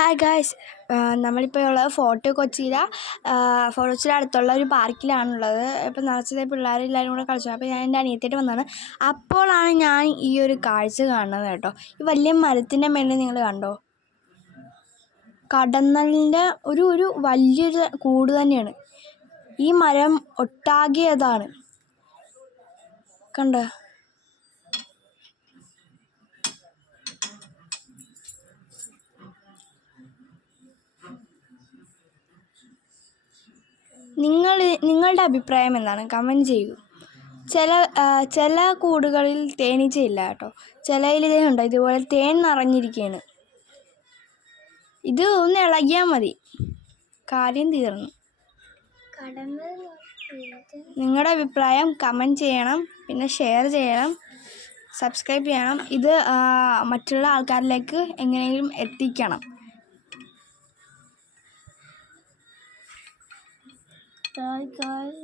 Hi guys, നമ്മളിപ്പോൾ ഉള്ളത് fort കൊച്ചിയിലെ അടുത്തുള്ള ഒരു പാർക്കിലാണുള്ളത്. ഇപ്പം നിറച്ചതേ പിള്ളേരെല്ലാവരും കൂടെ കളിച്ചു. അപ്പോൾ ഞാൻ എൻ്റെ അനിയത്തിയിട്ട് വന്നതാണ്. അപ്പോഴാണ് ഞാൻ ഈ ഒരു കാഴ്ച കാണുന്നത് കേട്ടോ. ഈ വലിയ മരത്തിൻ്റെ മേളിൽ നിങ്ങൾ കണ്ടോ? കടന്നലിൻ്റെ ഒരു വലിയൊരു കൂട് തന്നെയാണ്. ഈ മരം ഒട്ടാകെ അതാണ് കണ്ടോ. നിങ്ങളുടെ അഭിപ്രായം എന്താണ്? കമൻറ്റ് ചെയ്യൂ. ചില കൂടുകളിൽ തേനീച്ചയില്ല കേട്ടോ. ചിലയിൽ ഇതുണ്ട്, ഇതുപോലെ തേൻ നിറഞ്ഞിരിക്കുകയാണ്. ഇത് ഒന്ന് ഇളകിയാൽ മതി, കാര്യം തീർന്നു. നിങ്ങളുടെ അഭിപ്രായം കമൻറ്റ് ചെയ്യണം, പിന്നെ ഷെയർ ചെയ്യണം, സബ്സ്ക്രൈബ് ചെയ്യണം. ഇത് മറ്റുള്ള ആൾക്കാരിലേക്ക് എങ്ങനെയെങ്കിലും എത്തിക്കണം. Bye guys.